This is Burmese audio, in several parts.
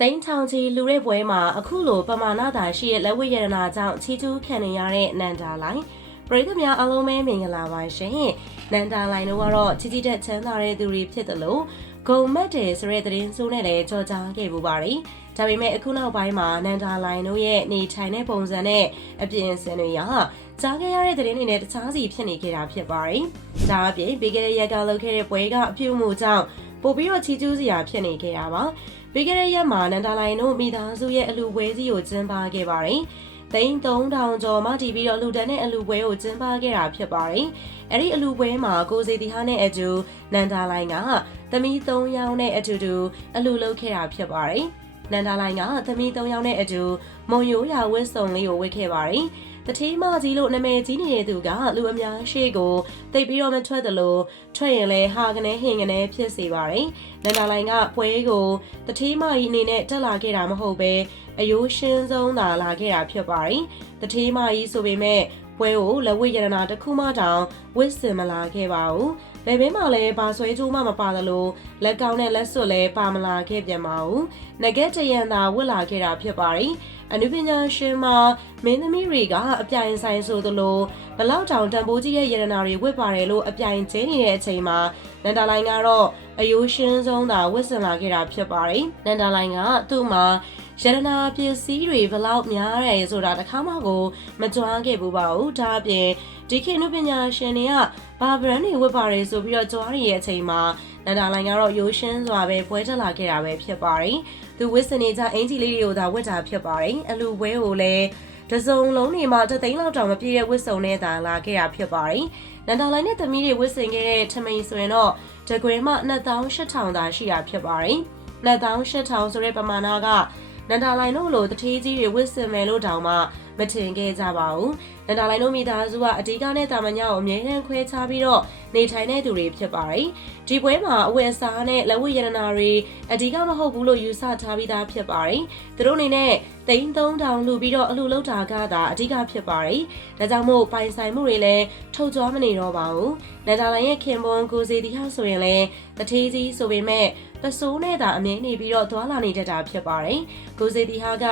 တိန်းချောင်ချီလူရဲပွဲမှာအခုလိုပမာဏသာရှိရဲ့လက်ဝိရတနာကြောင့်ချီကျူးခံနေရတဲ့နန္ဒာလိုင်းပရိသတ်များအားလုံးပဲမင်္ဂလာပါရှင်နန္ဒာလိုင်းတို့ကတော့ချီချီတက်ချမ်းသာတဲ့သူတွေဖြစ်တယ်လို့ဂုံမက်တယ်ဆိုတဲ့သတင်းဆိုးနဲ့လည်းကြော်ကြားခဲ့ပူပါတယ်ဒါပေမဲ့အခုနောက်ပိုင်းမှာနန္ဒာလိုင်းတို့ရဲ့နေထိုင်တဲ့ပုံစံနဲ့အပြင်အစင်တွေဟာကြားခဲ့ရတဲ့သတင်းတွေနဲ့တခြားစီဖြစ်နေခဲ့တာဖြစ်ပါတယ်ဒါအပြင်ပြီးခဲ့တဲ့ရက်ကလုပ်ခဲ့တဲ့ပွဲကအပြုအမူကြောင့် ပို့ပြီးတော့ချီကျူးစရာဖြစ်နေခဲ့တာပါပြီးခဲ့တဲ့ရက်မှာနန္ဒာလိုင်တို့မိသားစုရဲ့အလူပွဲစီကိုကျင်းပခဲ့ပါတယ်။သိန်း3000ကျော်မှတည်ပြီးတော့လူတန်းတဲ့အလူပွဲကိုကျင်းပခဲ့တာဖြစ်ပါတယ်။အဲ့ဒီအလူပွဲမှာကိုစီတီဟာနဲ့အတူနန္ဒာလိုင်ကသမီး3ယောက်နဲ့အတူတူအလူလုပ်ခဲ့တာဖြစ်ပါတယ်။နန္ဒာလိုင်ကသမီး3ယောက်နဲ့အတူမုံရိုးရာဝတ်စုံလေးကိုဝတ်ခဲ့ပါတယ်။ တတိမကြီးလို့နာမည်ကြီးနေတဲ့သူကလူအများရှိကိုတိတ်ပြီးတော့မထွက်တယ်လို့ထွက်ရင်လဲဟာကနေဟင်ကနေဖြစ်စေပါတယ်။နန္ဒာလိုင်ကပွဲကိုတတိမကြီးအနေနဲ့တက်လာခဲ့တာမဟုတ်ပဲအယိုးရှင်းဆုံးသာလာခဲ့တာဖြစ်ပါတယ်။တတိမကြီးဆိုပေမဲ့ပွဲကိုလက်ဝိရတနာတစ်ခုမှတောင်ဝစ်စင်မလာခဲ့ပါဘူး။ လက်ဘင်းမှာလည်းဘာဆွဲကြိုးမှမပါသလိုလက်ကောင်းနဲ့လက်စွပ်လည်းပါမလာခဲ့ပြန်ပါဘူး။ငကက်တရံသာဝစ်လာခဲ့တာဖြစ်ပါတယ်။အနုပညာရှင်မှာမင်းသမီးတွေကအပြိုင်ဆိုင်ဆိုသလိုဘလောက်တောင်တန်ဖိုးကြီးရဲ့ယရနာတွေဝစ်ပါတယ်လို့အပြိုင်ကျင်းနေတဲ့အချိန်မှာနန္ဒာလိုင်းကတော့အယိုးရှင်းဆုံးသာဝစ်စင်လာခဲ့တာဖြစ်ပါတယ်။နန္ဒာလိုင်းကသူ့မှာ ရတနာပစ္စည်းတွေဘလောက်များတယ်ဆိုတာတခါမှကိုမကြွားခဲ့ဘူးပါဘူးဒါအပြင်ဒီခေတ်နုပညာရှင်တွေကဘာဘရန်တွေဝတ်ပါတယ်ဆိုပြီးတော့ကြွားရရဲ့အချိန်မှာနန္ဒာလိုင်းကတော့ရိုးရှင်းစွာပဲပွဲတက်လာခဲ့တာပဲဖြစ်ပါတယ်သူဝစ်စင်နေကြအင်ဂျီလေးတွေကိုသာဝတ်တာဖြစ်ပါတယ်အလူပွဲကိုလည်းတစုံလုံးတွေမှာတသိန်းလောက်တောင်မပြည့်တဲ့ဝစ်စုံနဲ့သာလာခဲ့တာဖြစ်ပါတယ်နန္ဒာလိုင်းနဲ့သမီးတွေဝစ်စင်ခဲ့တဲ့ထမိန်ဆိုရင်တော့တကွေမှ2800သာရှိတာဖြစ်ပါတယ်2800ဆိုတဲ့ပမာဏက နန္ဒာလိုင်းတို့လိုတထေးကြီးတွေဝစ်စင်မယ်လို့တောင်မှမထင်ခဲ့ကြပါဘူး။နန္ဒာလိုင်းတို့မိသားစုကအဓိကနဲ့တာမညာကိုအမြဲတမ်းခွဲခြားပြီးတော့နေထိုင်တဲ့သူတွေဖြစ်ပါတယ်။ဒီပွဲမှာအဝတ်အစားနဲ့လက်ဝတ်ရတနာတွေအဓိကမဟုတ်ဘူးလို့ယူဆထားပြီးသားဖြစ်ပါတယ်။သူတို့အနေနဲ့သိန်း3000လူပြီးတော့အလူလောက်တာကသာအဓိကဖြစ်ပါတယ်။ဒါကြောင့်မို့ပိုင်ဆိုင်မှုတွေလည်းထုတ်ကြွားမနေတော့ပါဘူး။နန္ဒာလိုင်းရဲ့ခင်ပွန်ကိုစီတီဟာဆိုရင်လည်းတထေးကြီးဆိုပေမဲ့ ပစိုးနဲ့သာအမြင်နေပြီးတော့သွာလာနေတတ်တာဖြစ်ပါတယ်။ကိုစီတီဟာက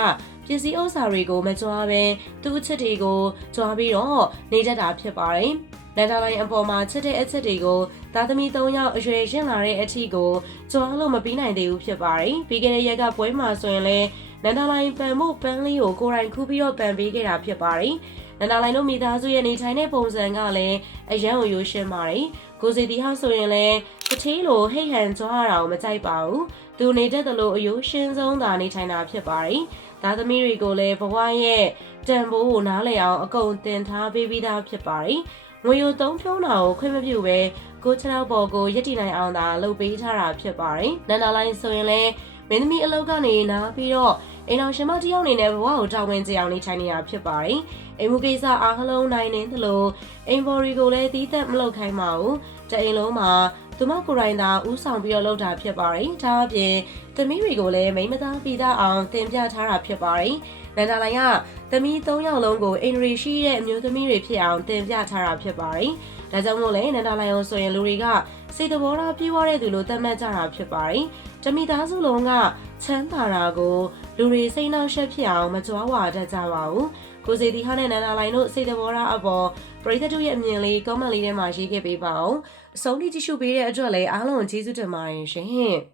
ပစ္စည်းဥစ္စာတွေကိုမကြွားဘဲသူ့အချက်တွေကိုကြွားပြီးတော့နေတတ်တာဖြစ်ပါတယ်။နန္ဒာလိုင်းအပေါ်မှာချက်တဲ့အချက်တွေကိုသားသမီး၃ယောက်အရွယ်ရင်လာတဲ့အထီကိုကြွားလို့မပြီးနိုင်သေးဘူးဖြစ်ပါတယ်။ပြီးခဲ့တဲ့ရက်ကပွဲမှာဆိုရင်လည်းနန္ဒာလိုင်းပန်မှုပန်းလေးကိုကိုယ်တိုင်ခူးပြီးတော့ပန်ပေးခဲ့တာဖြစ်ပါတယ်။နန္ဒာလိုင်းတို့မိသားစုရဲ့နေထိုင်တဲ့ပုံစံကလည်းအရန်ကိုရိုးရှင်းပါတယ်။ကိုစီတီဟောက်ဆိုရင်လည်း တထေးလိုဟိတ်ဟန်ကြွားရတာကိုမကြိုက်ပါဘူး။သူနေတတ်တယ်လို့အယိုးရှင်းဆုံးသာနေထိုင်တာဖြစ်ပါတယ်။သားသမီးတွေကိုလည်းဘဝရဲ့တန်ဖိုးကိုနားလည်အောင်အကုန်တင်ထားပေးပြီးသားဖြစ်ပါတယ်။ငွေရိုသုံးဖြုံးတာကိုခွင့်မပြုဘဲကိုချနောက်ပေါ်ကိုရည်တည်နိုင်အောင်သာလုပ်ပေးထားတာဖြစ်ပါတယ်။နန္ဒာလိုင်းဆိုရင်လည်းမင်းသမီးအလုပ်ကနေနားပြီးတော့အိမ်အောင်ရှင်မတယောက်အနေနဲ့ဘဝကိုတာဝန်ကျအောင်နေထိုင်နေတာဖြစ်ပါတယ်။အိမ်မှုကိစ္စအားလုံးနိုင်နေသလိုအိမ်ဘော်ရီကိုလည်းတီးသက်မလုပ်ခိုင်းပါဘူး။တအိမ်လုံးမှာ သူမကိုယ်တိုင်သာဥဆောင်ပြီးတော့လုပ်တာဖြစ်ပါတယ်။ဒါအပြင်သမီးတွေကိုလည်းမိမသားပြီးသားအောင်တင်ပြထားတာဖြစ်ပါတယ်။နန္ဒာလိုင်ကသမီး၃ယောက်လုံးကိုအိမ်ရီရှိတဲ့အမျိုးသမီးတွေဖြစ်အောင်တင်ပြထားတာဖြစ်ပါတယ်။ဒါကြောင့်မို့လဲနန္ဒာလိုင်ကိုဆိုရင်လူတွေကစိတ်တဘောထားပြေးွားတဲ့သူလို့သတ်မှတ်ကြတာဖြစ်ပါတယ်။တမိသားစုလုံးကချမ်းသာတာကိုလူတွေစိတ်နှောက်ယှက်ဖြစ်အောင်မကြွားဝါတတ်ကြပါဘူး။ ကိုစီတီဟာနဲ့နန္ဒာလိုင်တို့စိတ်တဘောထားအပေါ်ပရိသတ်တို့ရဲ့အမြင်လေး comment လေးထဲမှာရေးခဲ့ပေးပါအောင်။အဆုံးထိကြည့်ရှုပေးတဲ့အတွက်လည်းအားလုံးကျေးဇူးတင်ပါတယ်ရှင်။